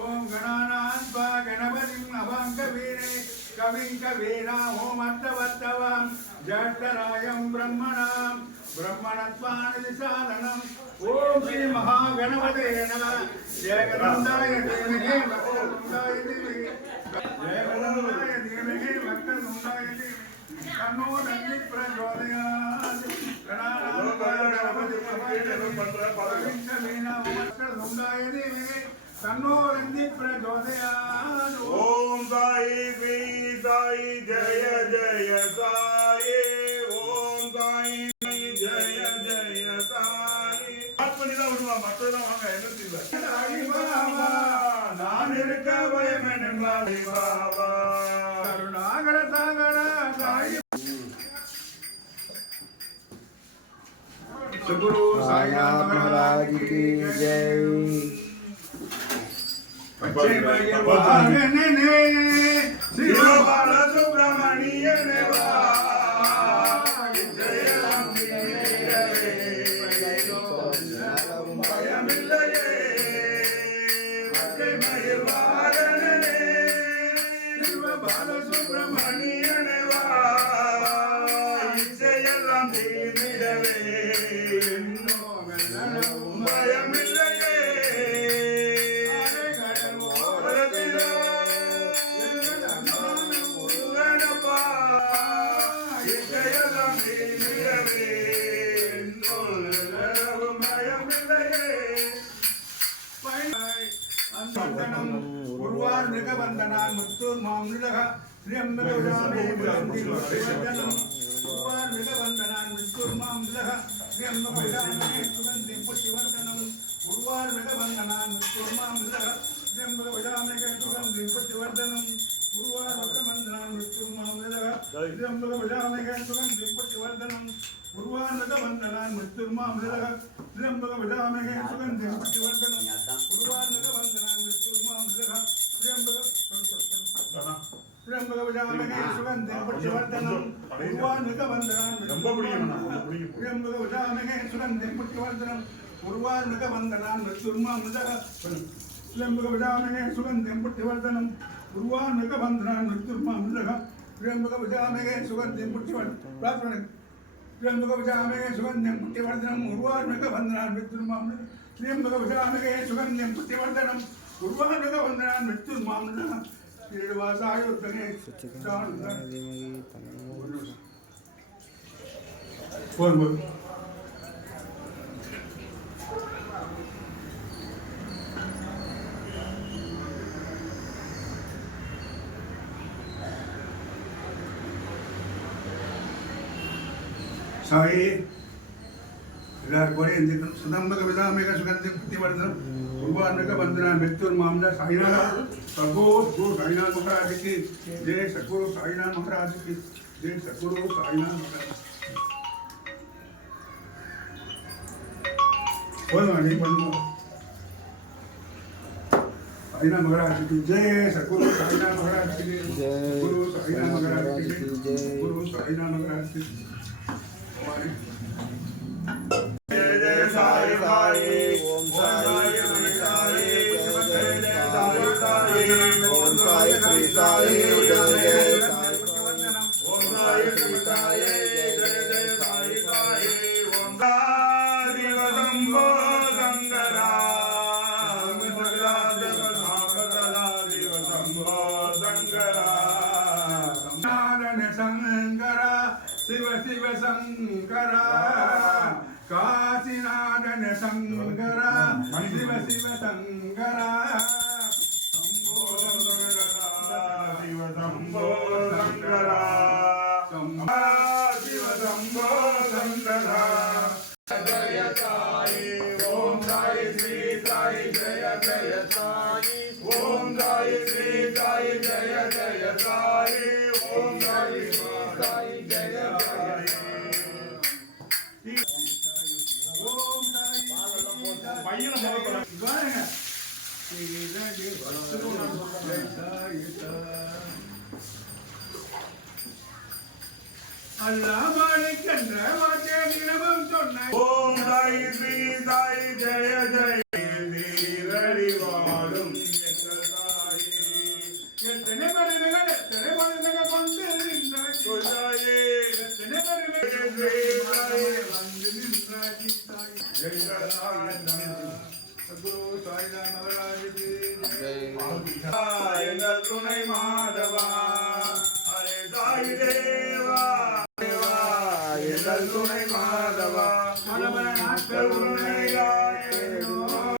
ஓம் கணாநாத்வா கணபதிம் அபாங்கவீரே கவிம் கவீனாம் ஓம் அர்த்தவர்த்தவாம் ஜட்டராயம் பிரம்மணாம் பிரம்மணத்வானிதிசாதனம் ஓம் ஸ்ரீ மகாகணபதே நமः ஏகதந்தாய தீமஹி வக்ரதுண்டாய தீமஹி ஏகதந்தாய தீமஹி வக்ரதுண்டாய தீமஹி தன்னோ தந்தி பிரச்சோதயாத் கணாநாத்வா கணபதிம் கவிம் கவீனாம் ஓம் அர்த்தவர்த்தவாம் तन्नो रंगी प्रचोदयात् ओम साई श्री साई जय जय साई ओम साई जय जय साई ஆத்மனிதா விடுவா மற்றதெல்லாம் வாங்க என்ன இல்ல சாய் பாபா நான் இருக்க பயமே நிம்மாடி பாபா கருணாகர சாகர சாய் सद्गुरु साईनाथ महाराज की जय शिव बाल सुब्रमण्य वंदनान मुत्तूर मामलः श्रीअम्बेजामे वंदनम उर्वार वंदनान मुत्तूर मामलः श्रीअम्बेजामे सुगंधि पुष्टिवर्धनम उर्वार वंदनान मुत्तूर मामलः श्रीअम्बेजामे सुगंधि पुष्टिवर्धनम उर्वार वंदनान मुत्तूर मामलः श्रीअम्बेजामे सुगंधि पुष्टिवर्धनम उर्वार वंदनान मुत्तूर मामलः श्रीअम्बेजामे सुगंधि पुष्टिवर्धनम उर्वार वंदनान मुत्तूर मामलः त्र्यंबक विजामहे सुगंधिं पुष्टिवर्धनम् उर्वारुकवन्दनान् त्र्यंबक विजामहे सुगंधिं पुष्टिवर्धनम् उर्वारुकवन्दनान् मृत्युर्मामृतः त्र्यंबक विजामहे सुगंधिं पुष्टिवर्धनम् उर्वारुकवन्दनान् मृत्युर्मामृतः त्र्यंबक विजामहे सुगंधिं पुष्टिवर्धनम् त्र्यंबक विजामहे सुगंधिं पुष्टिवर्धनम् उर्वारुकवन्दनान् मृत्युर्मामृतः त्र्यंबक विजामहे सुगंधिं पुष्टिवर्धनम् उर्वारुकवन्दनान् मृत्युर्मामृतः श्रीनिवासाय उद्दने बोल बोल साई सुदंबक विदामेक सुगंधिं प्रतिवर्धनम् उर्वारुक वंदनान् मृत्युर्मामृतः साईनाथ सद्गुरु साईनाथ महाराज की जय सद्गुरु साईनाथ महाराज की जय सद्गुरु साईनाथ महाराज साईनाथ महाराज की जय सद्गुरु साईनाथ महाराज की जय गुरु साईनाथ महाराज की जय गुरु साईनाथ महाराज की जय जय साई साई ओम साई ओम साई श्री साई जय जय साई ओम साई श्री साई जय जय साई साई ओम शिव शंभो शंकरा मंगला जग नामकला शिव शंभो शंकरा नारायण शंकरा शिव शिव शंकरा काशीनाथन शंकरा சிவ சிவ சங்கரா சம்போ சிவ சம்போ சங்கரா சிவ சம்போ சங்கரா ஜய சாயி ஓம் சாயி ஸ்ரீ சாயி ஜய ஜய சாயி ஓம் சாயி ஸ்ரீ சாயி ஜய ஜய சாயி ஓம் சாயி ஸ்ரீ சாயி ஜய ஜய ஓம் சாயி பையன முதல்ல வாங்க அல்லாமணிக்கென்ற வார்த்தை தினமும் சொன்ன ஓம் சாயி ஸ்ரீ சாயி ஜய ஜய நீரடி வாழும் எங்கள் சாயி எத்தனை பெருமைகள் எத்தனை பொழுதுகள் கொண்டு நின்றாய் சாயி எத்தனை பெருமைகள் வந்து நின்றாய் எங்கள் சாயி சத்குரு சாய்நாத் மகாராஜ் கி எங்கள் துணை மாதவா